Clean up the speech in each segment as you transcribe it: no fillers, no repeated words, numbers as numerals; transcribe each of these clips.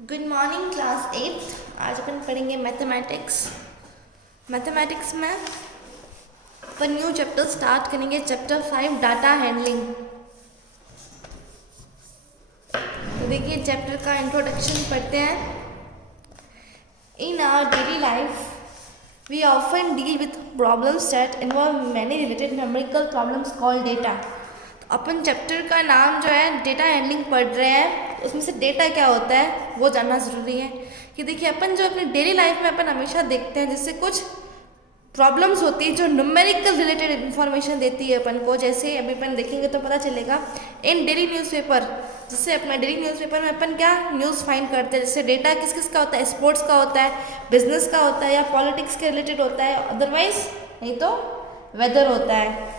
Good morning class 8। आज अपन पढ़ेंगे mathematics. Mathematics में अपन न्यू चैप्टर स्टार्ट करेंगे, चैप्टर 5 डाटा हैंडलिंग। तो देखिए चैप्टर का इंट्रोडक्शन पढ़ते हैं। In our daily life we often deal with problems that involve many related numerical problems called data. तो अपन चैप्टर का नाम जो है डेटा हैंडलिंग पढ़ रहे हैं। उसमें से डेटा क्या होता है वो जानना ज़रूरी है कि देखिए अपन जो अपनी डेली लाइफ में अपन हमेशा देखते हैं, जैसे कुछ प्रॉब्लम्स होती है जो न्यूमेरिकल रिलेटेड इन्फॉर्मेशन देती है अपन को। जैसे अभी अपन देखेंगे तो पता चलेगा इन डेली न्यूज़पेपर, जैसे अपना डेली न्यूज़पेपर में अपन क्या न्यूज़ फाइंड करते हैं। जैसे डेटा किस किस का होता है, स्पोर्ट्स का होता है, बिजनेस का होता है या पॉलिटिक्स के रिलेटेड होता है, अदरवाइज नहीं तो वेदर होता है।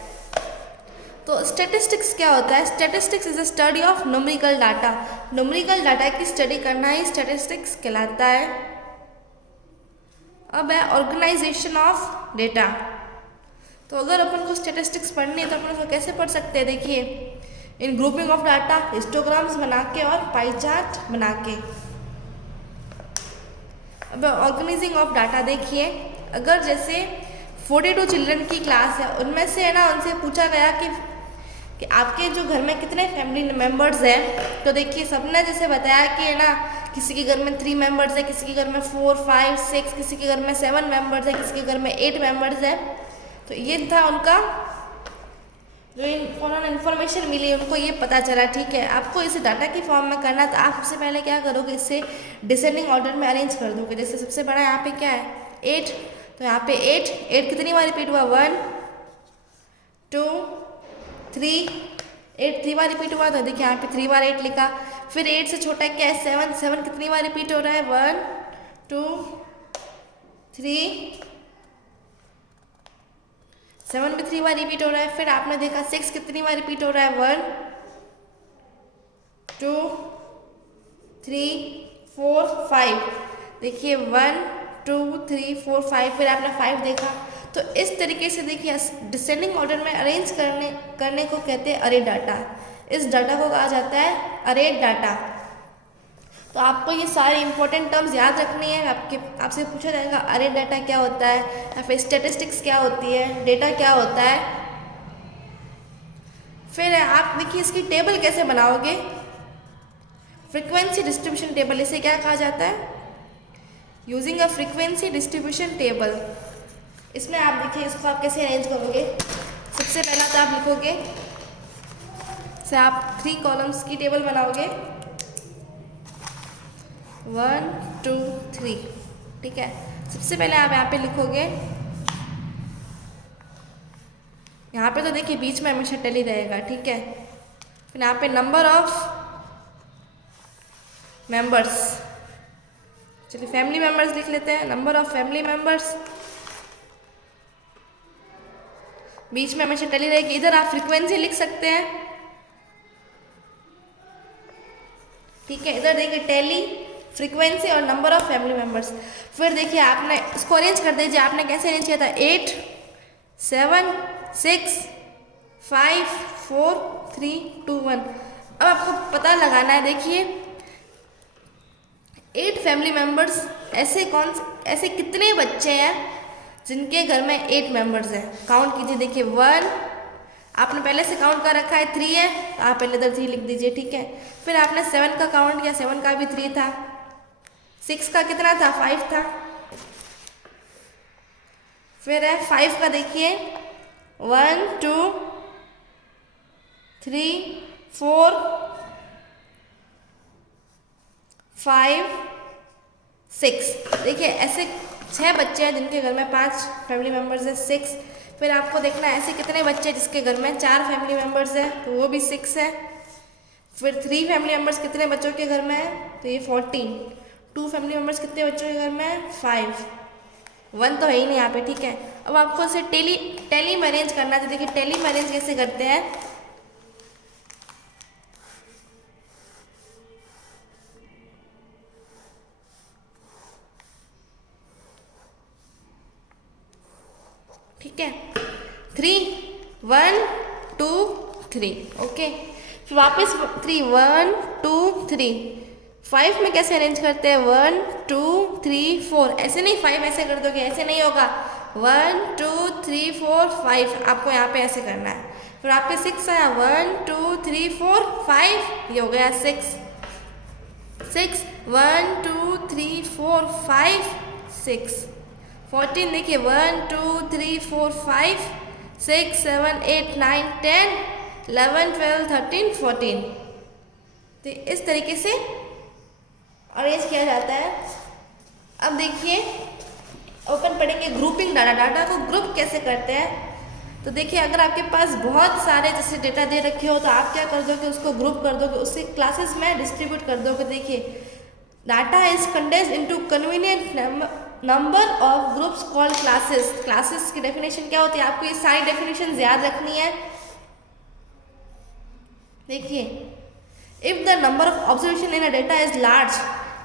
तो स्टैटिस्टिक्स क्या होता है? Statistics is a study of numerical data. Numerical data की स्टडी करना ही स्टैटिस्टिक्स कहलाता है। अब है ऑर्गेनाइजेशन ऑफ डेटा। तो अगर अपन को स्टैटिस्टिक्स पढ़नी है तो अपन उसको कैसे पढ़ सकते हैं? देखिए इन ग्रुपिंग ऑफ डाटा, हिस्टोग्राम्स बना के और पाई चार्ट बना के। अब ऑर्गेनाइजिंग ऑफ डाटा देखिए, अगर जैसे 42 चिल्ड्रन की क्लास है, उनमें से है ना उनसे पूछा गया कि आपके जो घर में कितने फैमिली मेम्बर्स हैं, तो देखिए सबने जैसे बताया कि है ना किसी के घर में 3 मेम्बर्स है, किसी के घर में 4, 5, 6, किसी के घर में 7 मेम्बर्स है, किसी के घर में 8 मेम्बर्स है। तो ये था उनका जो इन्फॉर्मेशन मिली, उनको ये पता चला। ठीक है, आपको इसे डाटा की फॉर्म में करना तो आप सबसे पहले क्या करोगे, इसे डिसेंडिंग ऑर्डर में अरेंज कर दोगे। जैसे सबसे बड़ा यहाँ पे क्या है 8, तो यहाँ पे 8 कितनी बार रिपीट हुआ 1 2 3, 8 3 बार रिपीट हुआ। तो देखिए यहाँ पे 3 बार 8 लिखा। फिर 8 से छोटा क्या है 7 कितनी बार रिपीट हो रहा है 1 2 3, 7 भी 3 बार रिपीट हो रहा है। फिर आपने देखा 6 कितनी बार रिपीट हो रहा है 1 2 3 4 5। देखिए 1 2 3 4 5, फिर आपने 5 देखा। तो इस तरीके से देखिए डिसेंडिंग ऑर्डर में अरेंज करने को कहते हैं अरे डाटा। इस डाटा को कहा जाता है अरे डाटा। तो आपको ये सारे इंपॉर्टेंट टर्म्स याद रखनी है। आपसे पूछा जाएगा अरे डाटा क्या होता है, या फिर स्टैटिस्टिक्स क्या होती है, डेटा क्या होता है। फिर आप देखिए इसकी टेबल कैसे बनाओगे, फ्रीक्वेंसी डिस्ट्रीब्यूशन टेबल, इसे क्या कहा जाता है? Using a frequency distribution table. इसमें आप देखिए इसको आप कैसे अरेंज करोगे। सबसे पहला तो आप लिखोगे से आप 3 कॉलम्स की टेबल बनाओगे 1 2 3। ठीक है, सबसे पहले आप यहाँ पे लिखोगे, यहाँ पे तो देखिए बीच में हमेशा टैली रहेगा। ठीक है, फिर यहाँ पे नंबर ऑफ मेंबर्स, चलिए फैमिली मेंबर्स लिख लेते हैं, नंबर ऑफ फैमिली मेंबर्स, बीच में हमेशा टैली रहेगी। इधर आप फ्रीक्वेंसी लिख सकते हैं। ठीक है, इधर देखिए टैली, फ्रीक्वेंसी और नंबर ऑफ फैमिली मेंबर्स। फिर देखिए आपने इसको अरेंज कर दीजिए। आपने कैसे अरेंज किया था 8 7 6 5 4 3 2 1। अब आपको पता लगाना है, देखिए 8 फैमिली मेंबर्स, ऐसे कितने बच्चे हैं जिनके घर में 8 मेंबर्स हैं। काउंट कीजिए, देखिए 1, आपने पहले से काउंट कर रखा है 3 है, तो आप पहले इधर 3 लिख दीजिए। ठीक है, फिर आपने 7 का काउंट किया, 7 का भी 3 था, 6 का कितना था 5 था, फिर है 5 का देखिए 1 2 3 4 5 6। देखिए ऐसे 6 बच्चे हैं जिनके घर में 5 फैमिली मेम्बर्स है 6। फिर आपको देखना है ऐसे कितने बच्चे जिसके घर में 4 फैमिली मेम्बर्स है, तो वो भी 6 है। फिर 3 फैमिली मेम्बर्स कितने बच्चों के घर में है, तो ये 14। 2 फैमिली मेम्बर्स कितने बच्चों के घर में है 5, 1 तो है ही नहीं यहाँ पे। ठीक है, अब आपको इसे टैली में अरेंज करना है। तो देखिए टैली में अरेंज कैसे करते हैं, ठीक है 3 1 2 3। ओके, फिर वापस 3 1 2 3, 5 में कैसे अरेंज करते हैं, 1 2 3 4, ऐसे नहीं 5 ऐसे कर दोगे, ऐसे नहीं होगा, 1 2 3 4 5, आपको यहाँ पे ऐसे करना है। फिर आप पे 6 आया, 1 2 3 4 5, ये हो गया 6 6, 1 2 3 4 5 6। 14 देखिए, 1 2 3 4 5 6 7 8 9 10 11 12 13 14। तो इस तरीके से अरेंज किया जाता है। अब देखिए ओपन पढ़ेंगे ग्रुपिंग डाटा, डाटा को ग्रुप कैसे करते हैं। तो देखिए अगर आपके पास बहुत सारे जैसे डेटा दे रखे हो तो आप क्या कर दोगे, उसको ग्रुप कर दोगे, उससे क्लासेस में डिस्ट्रीब्यूट कर दोगे। देखिए data is condensed into convenient number of groups called classes. Classes की डेफिनेशन क्या होती है, आपको ये सारी डेफिनेशन याद रखनी है। देखिए if the number of observation in a data is large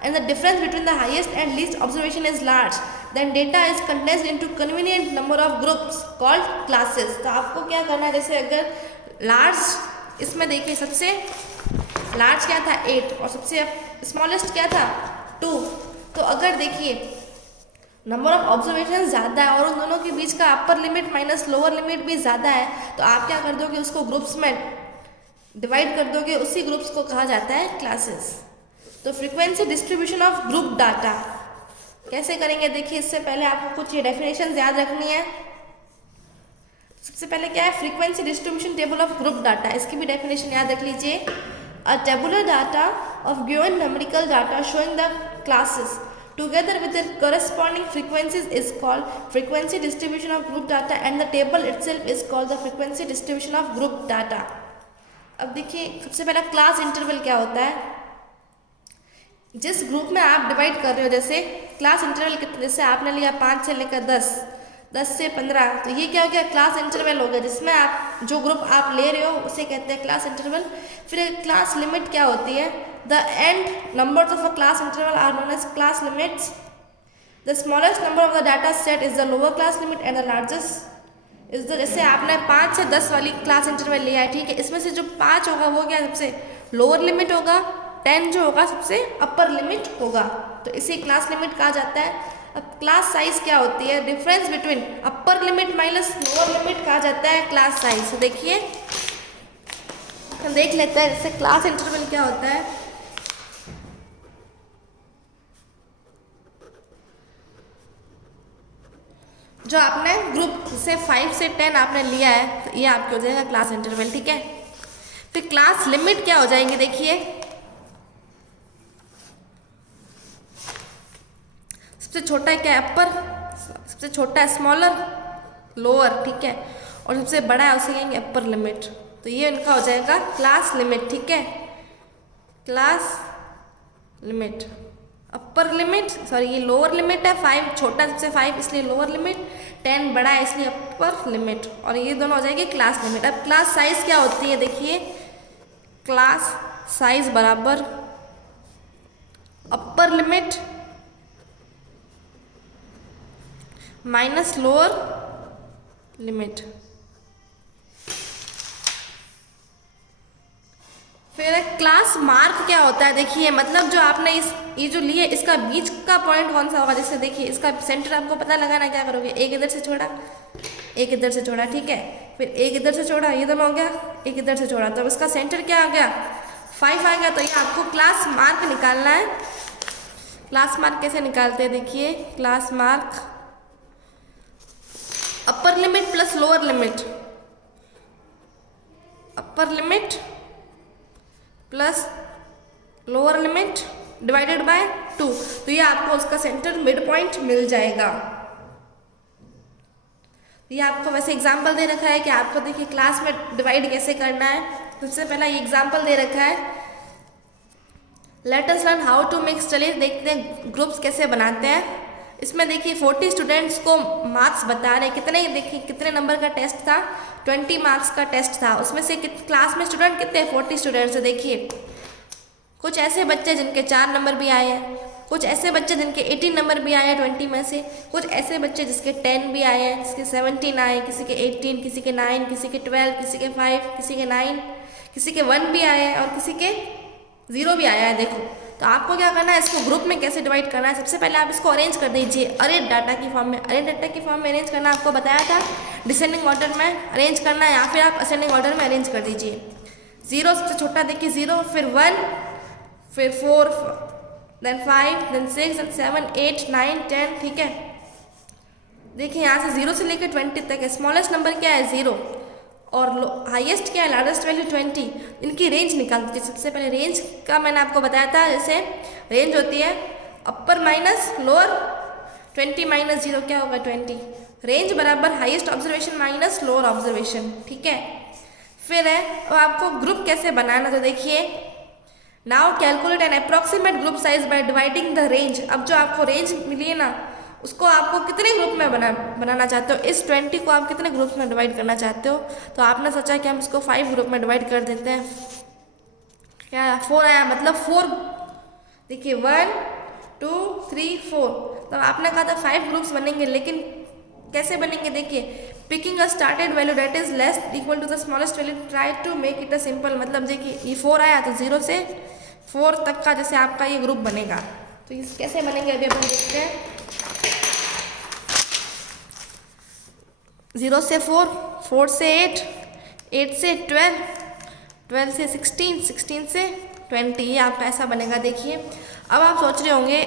and the difference between the highest and least observation is large, then data is condensed into convenient number of groups called classes। तो आपको क्या करना है, जैसे अगर large, इसमें देखिए सबसे लार्ज क्या था 8 और सबसे स्मॉलेस्ट क्या था 2। तो अगर देखिए नंबर ऑफ ऑब्जर्वेशन ज़्यादा है और उन दोनों के बीच का अपर लिमिट माइनस लोअर लिमिट भी ज़्यादा है, तो आप क्या कर दोगे, उसको ग्रुप्स में डिवाइड कर दोगे, उसी ग्रुप्स को कहा जाता है क्लासेस। तो frequency distribution of group data कैसे करेंगे, देखिए इससे पहले आपको कुछ डेफिनेशन याद रखनी है। सबसे पहले क्या है, frequency distribution table of group data, इसकी भी डेफिनेशन याद रख लीजिए। अ tabular data of given numerical data showing the classes together with their corresponding frequencies is called frequency distribution of group data and the table itself is called the frequency distribution of group data। अब देखिए सबसे पहला class interval क्या होता है, जिस group में आप डिवाइड कर रहे हो, जैसे क्लास इंटरवल कितने, जैसे आपने लिया 5 से लेकर 10, 10 से 15, तो ये क्या हो गया, क्लास इंटरवल हो गया, जिसमें आप जो ग्रुप आप ले रहे हो उसे कहते हैं क्लास इंटरवल। फिर क्लास लिमिट क्या होती है, the end numbers of a class interval are known as class limits. The smallest number of the data set is the lower class limit and the largest is the, जैसे आपने 5 से 10 वाली class interval लिया है, ठीक है, इसमें से जो 5 होगा वो क्या सबसे लोअर लिमिट होगा, 10 जो होगा सबसे अपर लिमिट होगा, तो इसी क्लास लिमिट कहा जाता है। अब क्लास साइज क्या होती है, डिफरेंस बिटवीन अपर लिमिट माइनस लोअर लिमिट कहा जाता है क्लास साइज। तो देखिए देख लेते हैं जैसे क्लास इंटरवल क्या होता है। जो आपने ग्रुप से 5 से 10 आपने लिया है, तो ये आपके हो जाएगा क्लास इंटरवल, ठीक है। फिर क्लास लिमिट क्या हो जाएंगे, देखिए सबसे छोटा है क्या, अपर, सबसे छोटा है स्मॉलर, लोअर, ठीक है, और सबसे बड़ा है उसे कहेंगे अपर लिमिट। तो ये इनका हो जाएगा क्लास लिमिट, ठीक है, class limit. Upper limit, sorry ये लोअर लिमिट है, 5 छोटा सबसे 5 इसलिए लोअर लिमिट, 10 बड़ा है इसलिए अपर लिमिट, और ये दोनों हो जाएंगे क्लास लिमिट। अब क्लास साइज क्या होती है, देखिए क्लास साइज बराबर अपर लिमिट माइनस लोअर लिमिट। फिर क्लास मार्क क्या होता है, देखिए मतलब जो आपने ये जो लिए इसका बीच का पॉइंट कौन सा होगा, जैसे देखिए इसका सेंटर आपको पता लगाना, क्या करोगे, एक इधर से छोड़ा, एक इधर से छोड़ा, ठीक है, फिर एक इधर से छोड़ा, ये दोनों हो गया, एक इधर से छोड़ा, तो इसका सेंटर क्या आ गया 5 आ गया। तो ये आपको क्लास मार्क निकालना है। क्लास मार्क कैसे निकालते हैं, देखिए class mark upper limit plus lower limit, upper limit plus lower limit divided by 2, तो ये आपको उसका सेंटर मिड पॉइंट मिल जाएगा। ये आपको वैसे एग्जाम्पल दे रखा है कि आपको देखिए क्लास में डिवाइड कैसे करना है। सबसे पहला ये एग्जाम्पल दे रखा है, let us learn how to mix. चलिए देखते हैं ग्रुप्स कैसे बनाते हैं। इसमें देखिए 40 स्टूडेंट्स को मार्क्स बता रहे हैं, कितने, देखिए कितने नंबर का टेस्ट था, 20 मार्क्स का टेस्ट था। उसमें से क्लास में स्टूडेंट कितने, 40 स्टूडेंट्स। देखिए कुछ ऐसे बच्चे जिनके 4 नंबर भी आए हैं, कुछ ऐसे बच्चे जिनके 18 नंबर भी आए हैं 20 में से, कुछ ऐसे बच्चे जिसके 10 भी आए हैं, जिसके 17 आए, किसी के 18, किसी के 9, किसी के 12, किसी के 5, किसी के 9, किसी के 1 भी आए हैं और किसी के 0 भी आया है। देखो तो आपको क्या करना है, इसको ग्रुप में कैसे डिवाइड करना है, सबसे पहले आप इसको अरेंज कर दीजिए अरे डाटा की फॉर्म में। अरे डाटा की फॉर्म में अरेंज करना आपको बताया था, डिसेंडिंग ऑर्डर में अरेंज करना है या फिर आप असेंडिंग ऑर्डर में अरेंज कर दीजिए। 0 सबसे छोटा देखिए 0, फिर 1, फिर 4, देन 5, देन 6, देन 7, 8, 9, 10। ठीक है, देखिए यहाँ से 0 से लेकर 20 तक है। स्मॉलेस्ट नंबर क्या है 0 और हाईएस्ट क्या है, लार्जेस्ट वैल्यू 20। इनकी रेंज निकाल दीजिए। सबसे पहले रेंज का मैंने आपको बताया था, जैसे रेंज होती है अपर माइनस लोअर, 20 माइनस 0 क्या होगा 20। रेंज बराबर highest observation minus lower observation. ठीक है, फिर है अब आपको ग्रुप कैसे बनाना, तो देखिए now calculate an approximate group size by dividing the range. अब जो आपको रेंज मिली है ना, उसको आपको कितने ग्रुप में बनाना चाहते हो, इस 20 को आप कितने ग्रुप में डिवाइड करना चाहते हो। तो आपने सोचा कि हम इसको 5 ग्रुप में डिवाइड कर देते हैं। क्या 4 आया, मतलब 4 देखिए 1 2 3 4। तो आपने कहा था 5 ग्रुप्स बनेंगे, लेकिन कैसे बनेंगे, देखिए picking a started value that is less equal to the smallest value, try to make it a simple. मतलब देखिए ये 4 आया तो 0 से 4 तक का जैसे आपका ये ग्रुप बनेगा। तो इस कैसे बनेंगे अभी अपन देखते हैं। 0 से 4, 4 से 8, 8 से 12, 12 से 16, 16 से 20। ये आपका ऐसा बनेगा। देखिए अब आप सोच रहे होंगे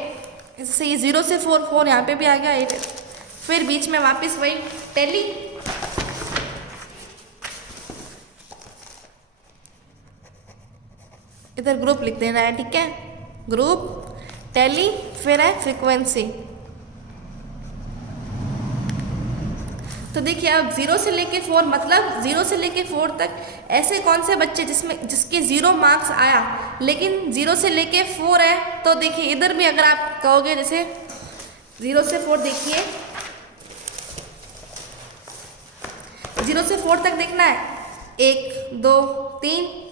जैसे ये 0 से 4, 4 यहाँ पे भी आ गया, 8, फिर बीच में वापस वही टैली, इधर ग्रुप लिख देना है। ठीक है, ग्रुप टैली, फिर है फ्रीक्वेंसी। तो देखिए अब 0 से लेके 4, मतलब 0 से लेके 4 तक ऐसे कौन से बच्चे जिसके 0 मार्क्स आया लेकिन 0 से लेके 4 है। तो देखिए इधर भी अगर आप कहोगे जैसे 0 से 4, देखिए 0 से 4 तक देखना है, 1 2 3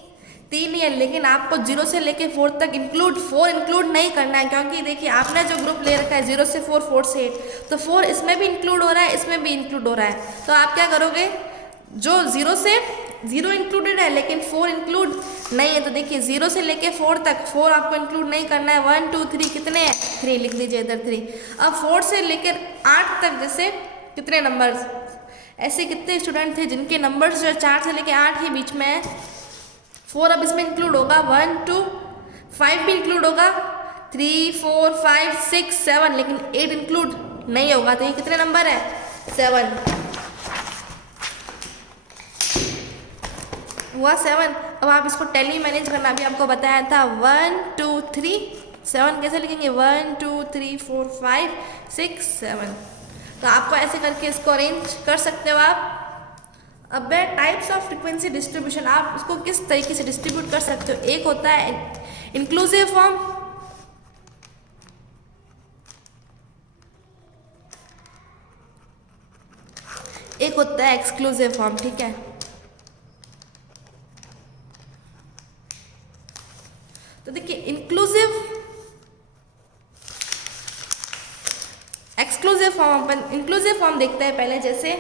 ही है, लेकिन आपको 0 से लेके 4 तक फोर इंक्लूड नहीं करना है, क्योंकि देखिए आपने जो ग्रुप ले रखा है 0 से 4, 4 से 8, तो 4 इसमें भी इंक्लूड हो रहा है, इसमें भी इंक्लूड हो रहा है। तो आप क्या करोगे, जो 0 से 0 इंक्लूडेड है लेकिन 4 इंक्लूड नहीं है, तो देखिए 0 से लेके 4 तक 4 आपको इंक्लूड नहीं करना है। 1 2 3 कितने हैं, 3 लिख दीजिए इधर 3। अब 4 से लेकर 8 तक जैसे कितने नंबर्स, ऐसे कितने स्टूडेंट थे जिनके नंबर्स जो 4 से लेकर 8 ही बीच में है। 4 अब इसमें इंक्लूड होगा, 1 2 5 भी इंक्लूड होगा, 3 4 5 6 7, लेकिन 8 इंक्लूड नहीं होगा। तो ये कितने नंबर है, 7 हुआ 7। अब आप इसको टैली मैनेज करना भी आपको बताया था, 1 2 3 7 कैसे लिखेंगे, 1 2 3 4 5 6 7। तो आपको ऐसे करके इसको अरेंज कर सकते हो आप। अब है टाइप्स ऑफ फ्रीक्वेंसी डिस्ट्रीब्यूशन, आप उसको किस तरीके से डिस्ट्रीब्यूट कर सकते हो। एक होता है इंक्लूसिव फॉर्म, एक होता है एक्सक्लूसिव फॉर्म। ठीक है, तो देखिए एक्सक्लूसिव फॉर्म, अपन इंक्लूसिव फॉर्म देखते हैं पहले। जैसे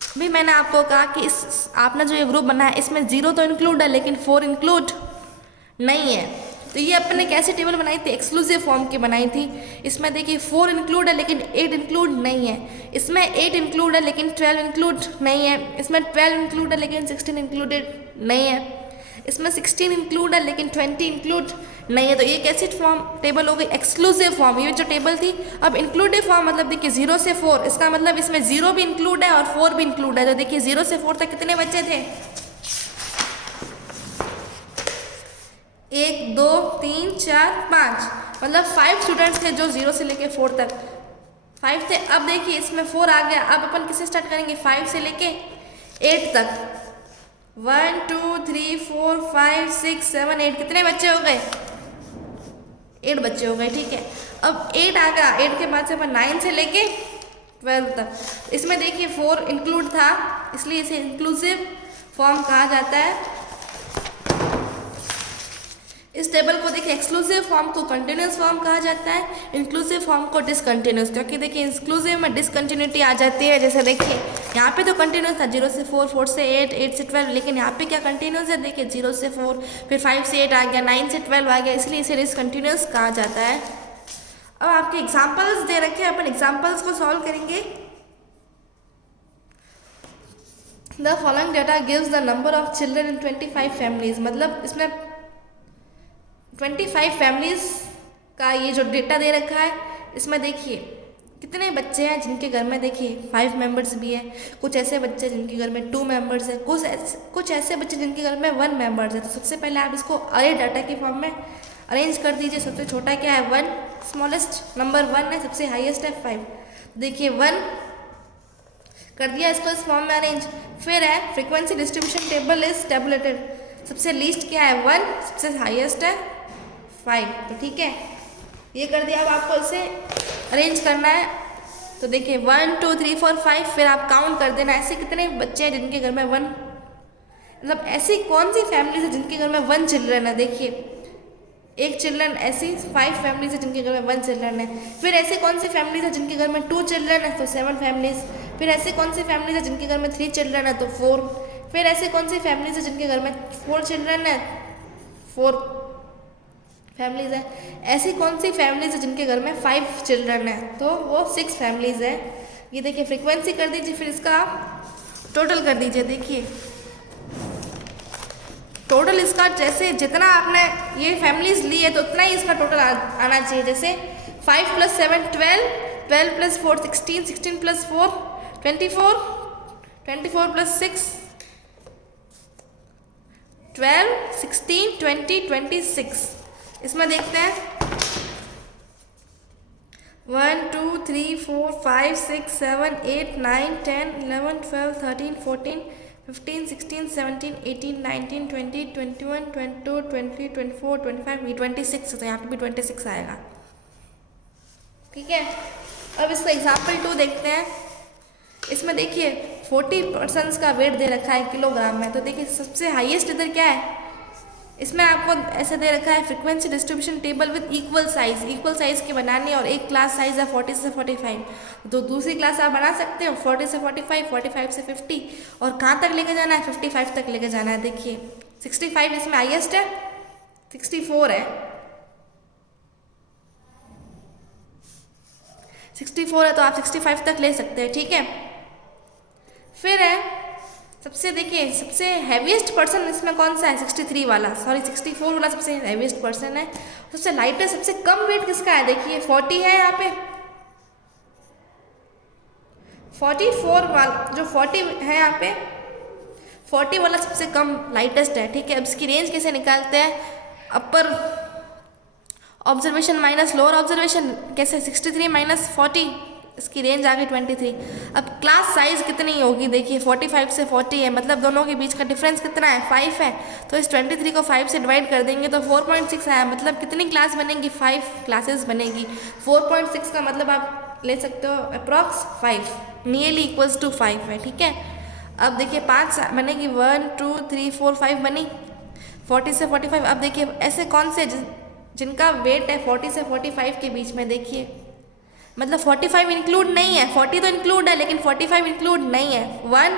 भी मैंने आपको कहा कि इस आपने जो ये ग्रुप बनाया है इसमें 0 तो इंक्लूड है लेकिन 4 इंक्लूड नहीं है। तो ये अपने कैसे टेबल बनाई थी, एक्सक्लूसिव फॉर्म की बनाई थी। इसमें देखिए 4 इंक्लूड है लेकिन 8 इंक्लूड नहीं है, इसमें 8 इंक्लूड है लेकिन 12 इंक्लूड नहीं है, इसमें 12 इंक्लूड है लेकिन 16 इंक्लूडेड नहीं है, इसमें 16 इंक्लूड है लेकिन 20 इंक्लूड नहीं है। तो ये कैसी फॉर्म टेबल हो गई, एक्सक्लूसिव फॉर्म। ये जो टेबल थी, अब इंक्लूसिव फॉर्म मतलब देखिए 0 से 4, इसका मतलब इसमें 0 भी इंक्लूड है और 4 भी इंक्लूड है। तो देखिए 0 से 4 तक कितने बच्चे थे, 1 2 3 4 5, मतलब 5 स्टूडेंट्स थे जो 0 से लेके 4 तक 5 थे। अब देखिए इसमें 4 आ गया, अब अपन किससे स्टार्ट करेंगे, 5 से लेके 8 तक, 1 2 3 4 5 6 7 8, कितने बच्चे हो गए, 8 बच्चे हो गए। ठीक है, अब 8 आ गया, 8 के बाद से अपन 9 से लेके 12 तक। इसमें देखिए 4 इंक्लूड था, इसलिए इसे इंक्लूसिव फॉर्म कहा जाता है। इस टेबल को देखिए एक्सक्लूसिव फॉर्म को कंटिन्यूस फॉर्म कहा जाता है, इंक्लूसिव फॉर्म को डिसकंटिन्यूस, क्योंकि देखिए इंक्लूसिव में डिसकंटिन्यूटी आ जाती है। जैसे देखिए यहाँ पे तो कंटिन्यूस था 0 से 4, 4 से 8, 8 से 12, लेकिन यहाँ पे क्या कंटिन्यूस है देखिए 0 से 4, फिर 5 से 8 आ गया, 9 से 12 आ गया, इसलिए इसे डिसकंटिन्यूस कहा जाता है। अब आपके एग्जाम्पल्स दे रखे हैं, अपन एग्जाम्पल्स को सॉल्व करेंगे। The following data gives the number of children in 25 families, मतलब इसमें 25 फैमिलीज का ये जो डेटा दे रखा है, इसमें देखिए कितने बच्चे हैं जिनके घर में देखिए 5 मेंबर्स भी है, कुछ ऐसे बच्चे जिनके घर में 2 मेंबर्स है, कुछ ऐसे बच्चे जिनके घर में 1 मेंबर्स है। तो सबसे पहले आप इसको अरे डाटा के फॉर्म में अरेंज कर दीजिए। सबसे छोटा क्या है 1, स्मॉलेस्ट नंबर 1 है, सबसे हाईएस्ट है 5। देखिए 1 कर दिया इसको इस फॉर्म में अरेंज। फिर है frequency distribution table is tabulated, सबसे लीस्ट क्या है 1, सबसे हाईएस्ट है 5। तो ठीक है, ये कर दिया। अब आपको इसे अरेंज करना है, तो देखिए 1 2 3 4 5, फिर आप काउंट कर देना ऐसे कितने बच्चे हैं जिनके घर में 1, मतलब ऐसी कौन सी फैमिलीज है जिनके घर में 1 चिल्ड्रन है। देखिए एक चिल्ड्रन, ऐसी 5 फैमिलीज है जिनके घर में 1 चिल्ड्रन है। फिर ऐसे कौन सी फैमिलीज है जिनके घर में 2 चिल्ड्रन है, तो 7 फैमिलीज। फिर ऐसे कौन सी फैमिलीज है जिनके घर में 3 चिल्ड्रन है, तो 4। फिर ऐसे कौन सी फैमिलीज है जिनके घर में 4 चिल्ड्रन है, 4 फैमिलीज है। ऐसी कौन सी फैमिलीज है जिनके घर में 5 चिल्ड्रन है, तो वो 6 फैमिलीज है। ये देखिए फ्रीक्वेंसी कर दीजिए, फिर इसका टोटल कर दीजिए। देखिए टोटल इसका जैसे जितना आपने ये फैमिलीज ली है तो उतना ही इसका टोटल आना चाहिए। जैसे 5 + 7 12, 12 + 4 16, 16 + 4 24, 24 + 6 12, 16 20 26। इसमें देखते हैं 1 2 3 4 5 6 7 8 9 10 11 12 13 14 15 16 17 18 19 20 21 22 23 24 25, ये 26, तो यहाँ पे भी 26 आएगा। ठीक है, अब इसका एग्जाम्पल 2 देखते हैं। इसमें देखिए 40 पर्सन्स का वेट दे रखा है किलोग्राम में। तो देखिए सबसे हाईएस्ट इधर क्या है, इसमें आपको ऐसे दे रखा है frequency distribution table with equal size के बनानी है, और एक क्लास साइज है 40 से 45। तो दूसरी क्लास आप बना सकते हो 40 से 45, 45 से 50, और कहाँ तक लेके जाना है 55 तक लेके जाना है। देखिए 65 इसमें हाईएस्ट है, 64 है, 64 है, तो आप 65 तक ले सकते हैं। ठीक है, फिर है सबसे देखिए सबसे हैवीएस्ट पर्सन इसमें कौन सा है, 63 वाला, सॉरी 64 वाला सबसे हैवीएस्ट पर्सन है। सबसे लाइटेस्ट सबसे कम वेट किसका है, देखिए 40 है यहाँ पे, 44 वाला जो 40 है यहाँ पे, 40 वाला सबसे कम लाइटेस्ट है। ठीक है, अब इसकी रेंज कैसे निकालते हैं, अपर ऑब्जर्वेशन माइनस लोअर ऑब्जर्वेशन, कैसे 63 माइनस 40, इसकी रेंज आ गई 23। अब क्लास साइज कितनी होगी, देखिए 45 से 40 है, मतलब दोनों के बीच का डिफरेंस कितना है 5 है। तो इस 23 को 5 से डिवाइड कर देंगे तो 4.6 आया, मतलब कितनी क्लास बनेगी, 5 क्लासेस बनेगी। 4.6 का मतलब आप ले सकते हो अप्रॉक्स 5, नियरली इक्वल्स टू 5 है। ठीक है, अब देखिए 5 बनेगी, 1 2 3 4 5 बनी, 40 से 45। अब देखिए ऐसे कौन से जिनका वेट है 40 से 45 के बीच में, देखिए मतलब 45 इंक्लूड नहीं है, 40 तो इंक्लूड है लेकिन 45 इंक्लूड नहीं है। 1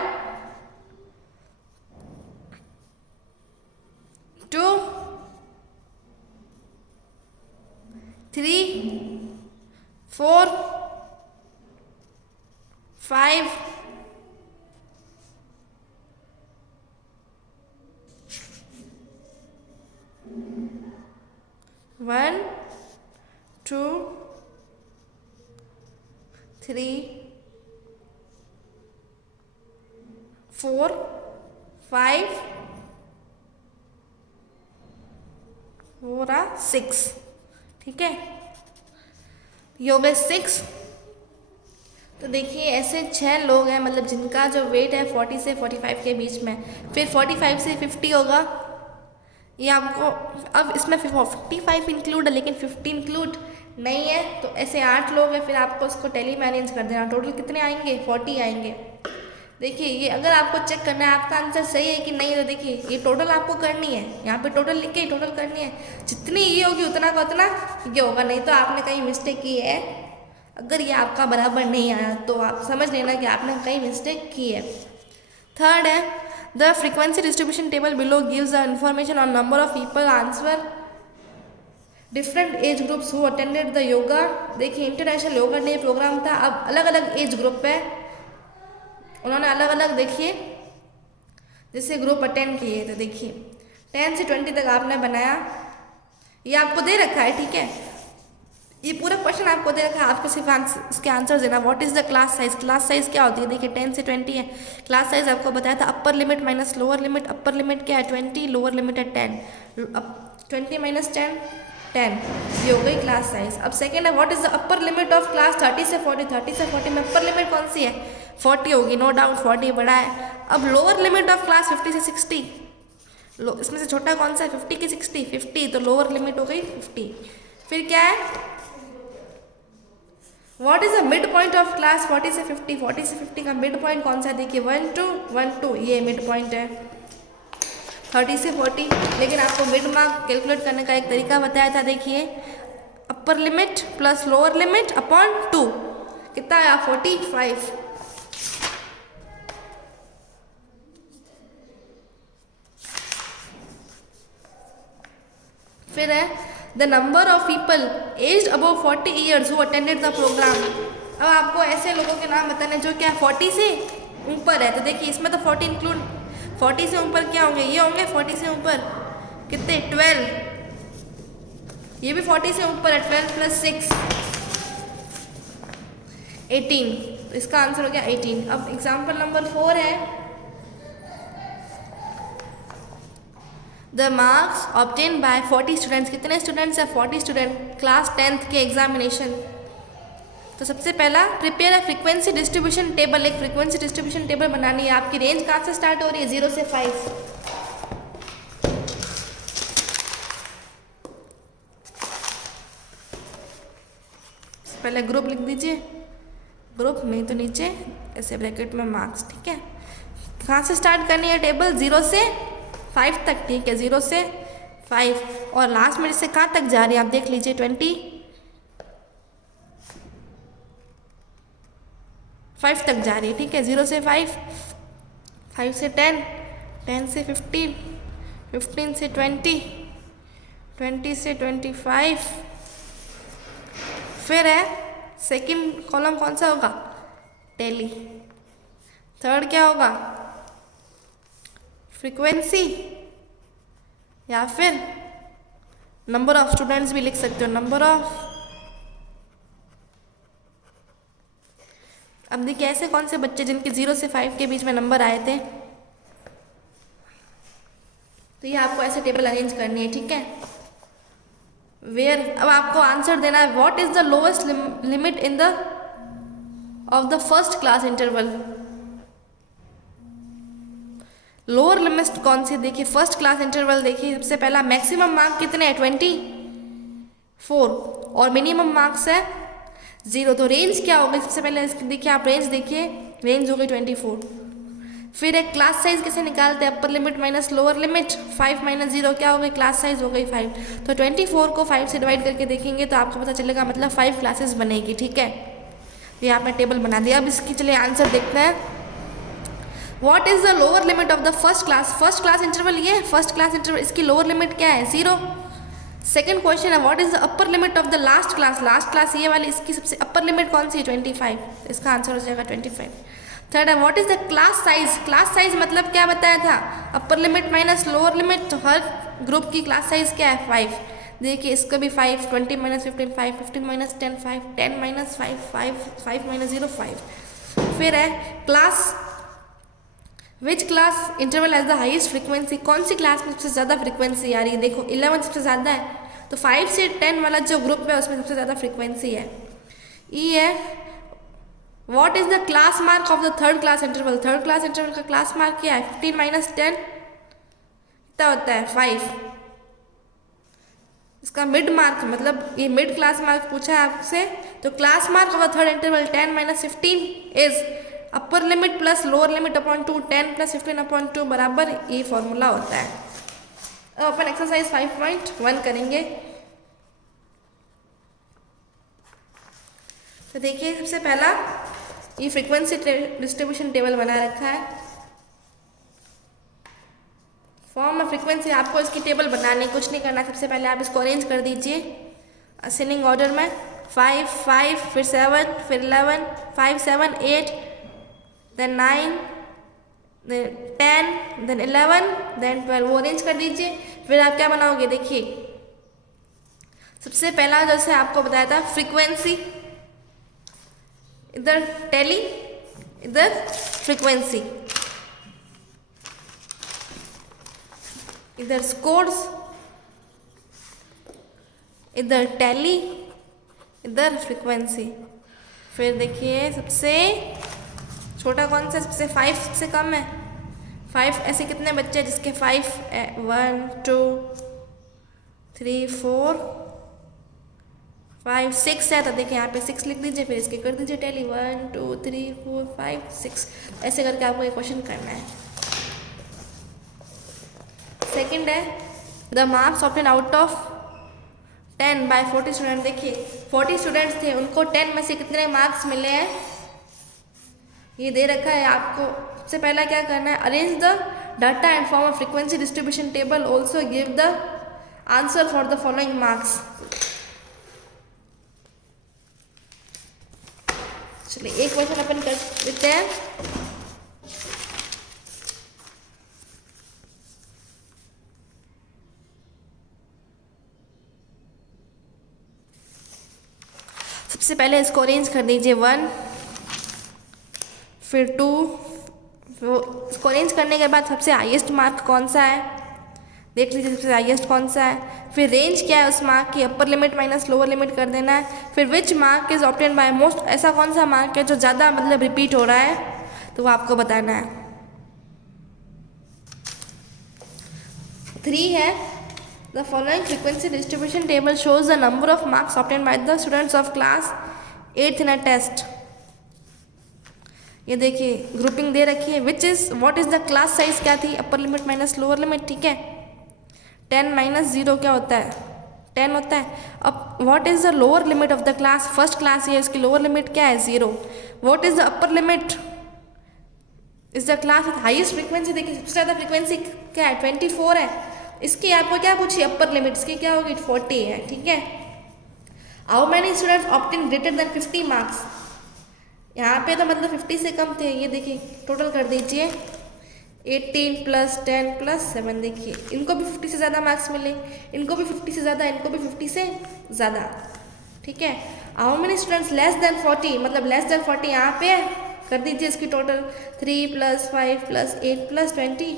2 3 4 5 1 2 3 4 5 4 6। ठीक है, ये हो गए 6। तो देखिए ऐसे 6 लोग हैं, मतलब जिनका जो वेट है 40 से 45 के बीच में। फिर 45 से 50 होगा, ये आपको अब इसमें 55 इंक्लूड है लेकिन 50 इंक्लूड नहीं है, तो ऐसे 8 लोग हैं। फिर आपको उसको टेली में अरेंज कर देना, टोटल कितने आएंगे 40 आएंगे। देखिए ये अगर आपको चेक करना है आपका आंसर सही है कि नहीं, तो देखिए ये टोटल आपको करनी है, यहाँ पे टोटल लिख के टोटल करनी है, जितनी ये होगी उतना का उतना ये होगा, नहीं तो आपने कहीं मिस्टेक की है। अगर ये आपका बराबर नहीं आया तो आप समझ लेना कि आपने कई मिस्टेक की है। थर्ड है the frequency distribution table below gives the information on number of people answer different age groups who attended the yoga. देखिए इंटरनेशनल योगा डे प्रोग्राम था, अब अलग अलग एज ग्रुप है, उन्होंने अलग अलग देखिए जैसे ग्रुप अटेंड किए। तो देखिए 10 से 20 तक आपने बनाया, ये आपको दे रखा है, ठीक है, ये पूरा क्वेश्चन आपको दे रखा है, आपको सिर्फ इसके आंसर देना। What is the class size, class size क्या होती है, देखिए 10 से 20 है, क्लास साइज आपको बताया था अपर limit minus lower limit, upper limit क्या है 20, लोअर लिमिट है 10, 20 माइनस 10 10, ये हो गई क्लास साइज। अब सेकेंड है what is the upper limit of class 30 से 40, 30 से 40 में अपर लिमिट कौन सी है 40 होगी, नो डाउट 40 बड़ा है। अब लोअर लिमिट ऑफ क्लास 50 से 60, इसमें से छोटा कौन सा है 50 की 60, 50, तो लोअर लिमिट हो गई 50। फिर क्या है what is the mid point of class 40 से 50, 40 से 50 का मिड पॉइंट कौन सा है, देखिए 1 2 1 2, ये मिड पॉइंट है 30 से 40। लेकिन आपको मिड मार्क कैलकुलेट करने का एक तरीका बताया था, देखिए upper limit plus lower limit upon 2 कितना आया 45। फिर है the number of people aged above 40 years who attended the program. अब आपको ऐसे लोगों के नाम बताने जो क्या 40 से ऊपर है, तो देखिए इसमें तो 40 इंक्लूड, 40 से ऊपर क्या होंगे, ये होंगे 40 से ऊपर कितने 12, ये भी 40 से ऊपर है 12 प्लस 6 18, तो इसका आंसर हो गया 18। अब एग्जाम्पल नंबर 4 है the marks obtain bye 40 students, कितने स्टूडेंट्स है 40 स्टूडेंट क्लास 10th के एग्जामिनेशन। तो सबसे पहला प्रिपेयर है फ्रीक्वेंसी डिस्ट्रीब्यूशन टेबल, एक फ्रीक्वेंसी डिस्ट्रीब्यूशन टेबल बनानी है। आपकी रेंज कहाँ से स्टार्ट हो रही है 0 से 5, पहले ग्रुप लिख दीजिए, ग्रुप नहीं तो नीचे ऐसे ब्रैकेट में मार्क्स, ठीक है। कहाँ से स्टार्ट करनी है टेबल 0 से 5 तक, ठीक है 0 से 5, और लास्ट में से कहाँ तक जा रही है आप देख लीजिए 25 तक जा रही है, ठीक है 0 से 5, 5 से 10, 10 से 15, 15 से 20, 20 से 25। फिर है सेकंड कॉलम कौन सा होगा टेली, थर्ड क्या होगा फ्रीक्वेंसी, या फिर नंबर ऑफ स्टूडेंट्स भी लिख सकते हो, नंबर ऑफ। अब देखिए ऐसे कौन से बच्चे जिनके 0 से 5 के बीच में नंबर आए थे, तो ये आपको ऐसे टेबल अरेंज करनी है, ठीक है। वेयर, अब आपको आंसर देना है what is the lowest limit in the of the first class interval. Lower limit कौन सी, देखिए फर्स्ट क्लास इंटरवल, देखिए सबसे पहला मैक्सिमम मार्क कितने हैं 24 और मिनिमम मार्क्स है 0, तो रेंज क्या होगी सबसे पहले देखिए आप रेंज देखिए, रेंज हो गई 24। फिर एक क्लास साइज कैसे निकालते हैं, अपर limit minus lower limit, 5 minus 0 क्या हो गई क्लास साइज हो गई 5, तो 24 को 5 से डिवाइड करके देखेंगे तो आपको पता चलेगा मतलब 5 क्लासेस बनेगी, ठीक है। ये आपने टेबल बना दिया। अब इसकी चलिए आंसर देखते हैं। What is the lower limit of the first class interval, ये फर्स्ट क्लास इंटरवल, इसकी लोअर लिमिट क्या है 0। सेकंड क्वेश्चन है what is the upper limit of the last class ये वाली, इसकी सबसे अपर लिमिट कौन सी है 25, इसका आंसर हो जाएगा 25। थर्ड है what is the class size मतलब क्या बताया था अपर लिमिट माइनस लोअर लिमिट, तो हर ग्रुप की क्लास साइज क्या है 5, देखिए इसका भी 5, 20 माइनस 15 5, 15 माइनस 10 5, 10 माइनस 5 5, 5 माइनस 0 5। फिर है class which class interval has the highest frequency, कौन सी क्लास में सबसे ज़्यादा फ्रीक्वेंसी आ रही है, देखो 11 सबसे ज़्यादा है, तो 5 से 10 वाला जो ग्रुप है उसमें सबसे ज़्यादा फ्रीक्वेंसी है। ई है what is the class mark of the third class interval का क्लास मार्क क्या है 15 माइनस 10 कितना होता है 5, इसका मिड मार्क मतलब ये मिड क्लास मार्क पूछा है आपसे, तो class mark of the third interval 10 minus 15 is upper limit plus lower limit upon 2, 10 plus 15 upon 2 बराबर ये फॉर्मूला होता है। अब अपन एक्सरसाइज 5.1 करेंगे। तो देखिए सबसे पहला ये फ्रीक्वेंसी डिस्ट्रीब्यूशन टेबल बना रखा है। फॉर्म में फ्रीक्वेंसी आपको इसकी टेबल बनानी, कुछ नहीं करना। सबसे पहले आप इसको अरेंज कर दीजिए असेंडिंग ऑर्डर में, 5 5 फिर 7 फिर 11 5 7 8 देन 9 देन 10 देन 11 देन 12, वो अरेंज कर दीजिए। फिर आप क्या बनाओगे, देखिए सबसे पहला जैसे आपको बताया था फ्रीक्वेंसी, इधर टेली इधर फ्रीक्वेंसी, इधर स्कोर्स, इधर टेली इधर फ्रीक्वेंसी। फिर देखिए सबसे छोटा कौन सा, सबसे 5 से कम है 5। ऐसे कितने बच्चे जिसके 5 1 2 3 4 5 6 है, तो देखिए यहाँ पे 6 लिख दीजिए। फिर इसके कर दीजिए टेली 1 2 3 4 5 6, ऐसे करके आपको ये क्वेश्चन करना है। सेकंड है the marks obtain out of 10 by 40 student. देखिए 40 स्टूडेंट्स थे, उनको 10 में से कितने मार्क्स मिले हैं ये दे रखा है आपको। सबसे पहला क्या करना है, arrange the data and form of frequency distribution table, also give the answer for the following marks. चलिए एक क्वेश्चन अपन कर लेते हैं। सबसे पहले इसको अरेंज कर दीजिए 1 फिर 2, इसको अरेंज करने के बाद सबसे हाईएस्ट मार्क कौन सा है देख लीजिए, सबसे हाईएस्ट कौन सा है। फिर रेंज क्या है उस मार्क की, अपर लिमिट माइनस लोअर लिमिट कर देना है। फिर which mark is obtain bye most, ऐसा कौन सा मार्क है जो ज़्यादा मतलब रिपीट हो रहा है, तो वो आपको बताना है। 3 है the following frequency distribution table shows the number of marks obtain by the students of class 8th in a test. ये देखिए ग्रुपिंग दे रखी है, which is what is the class size क्या थी, upper limit minus lower limit, ठीक है। 10 minus 0 क्या होता है 10 होता है। अब what is the lower limit of the class, first class है इसकी लोअर लिमिट क्या है 0। What is the upper limit is the class with highest frequency, देखिए सबसे ज़्यादा फ्रीक्वेंसी क्या है 24 है, इसकी आपको क्या पूछिए अपर लिमिट, इसकी क्या होगी 40 है, ठीक है। How many students obtain greater than 50 marks, यहाँ पे तो मतलब 50 से कम थे। ये देखिए टोटल कर दीजिए 18 + 10 + 7, देखिए इनको भी 50 से ज़्यादा मार्क्स मिले, इनको भी 50 से ज़्यादा, इनको भी 50 से ज़्यादा, ठीक है। How many students less than 40, मतलब लेस देन 40 यहाँ पे है, कर दीजिए इसकी total 3 + 5 + 8 + 24।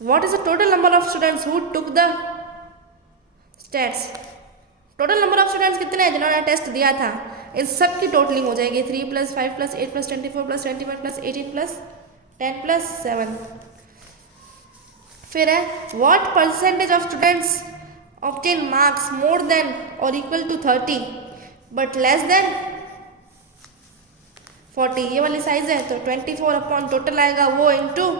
What is the total number of students who took the states, total number of students कितने हैं जिन्होंने टेस्ट दिया था, इन सब की टोटलिंग हो जाएगी 3 + 5 + 8 + 24 + 21 + 18 + 10 + 7। फिर है what percentage of students obtain marks more than और equal to 30 but less than 40, ये वाली साइज है, तो 24 अपॉन टोटल आएगा वो इंटू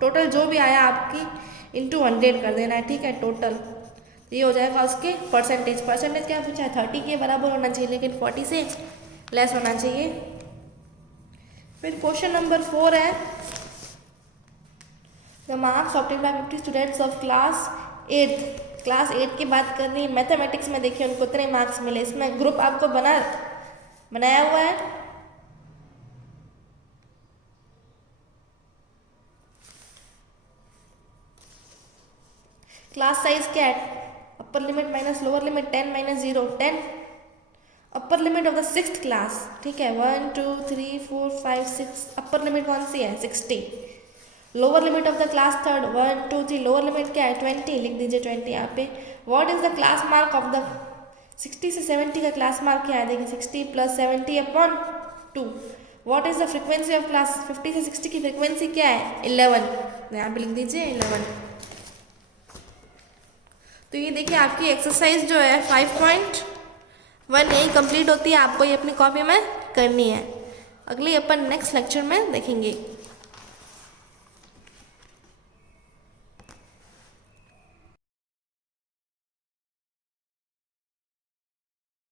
टोटल जो भी आया आपकी इंटू 100 कर देना है, ठीक है। टोटल ये हो जाएगा उसके परसेंटेज, परसेंटेज क्या पूछा है 30 के बराबर होना चाहिए, लेकिन 40 से लेस होना चाहिए। फिर क्वेश्चन नंबर 4 है the marks obtain bye 50 students of class 8 की बात कर रही है। मैथमेटिक्स में देखिए उनको कितने मार्क्स मिले, इसमें ग्रुप आपको बनाया हुआ है। क्लास साइज क्या है, अपर limit minus lower limit 10 - 0 10, upper limit of the 6th class, ठीक है 1 2 3 4 5 6, अपर लिमिट कौन सी है 60। Lower limit of the class 3rd 1 2 3, lower limit क्या है 20, लिख दीजिए 20 यहाँ पे। What is the class mark of the 60 से 70 का क्लास मार्क क्या है, देखिए 60 + 70 upon 2। What is the frequency of class, 50 से 60 की फ्रीक्वेंसी क्या है 11, यहाँ पे लिख दीजिए 11। तो ये देखिए आपकी एक्सरसाइज जो है 5.1 यही कंप्लीट होती है, आपको ये अपनी कॉपी में करनी है। अगली अपन नेक्स्ट लेक्चर में देखेंगे।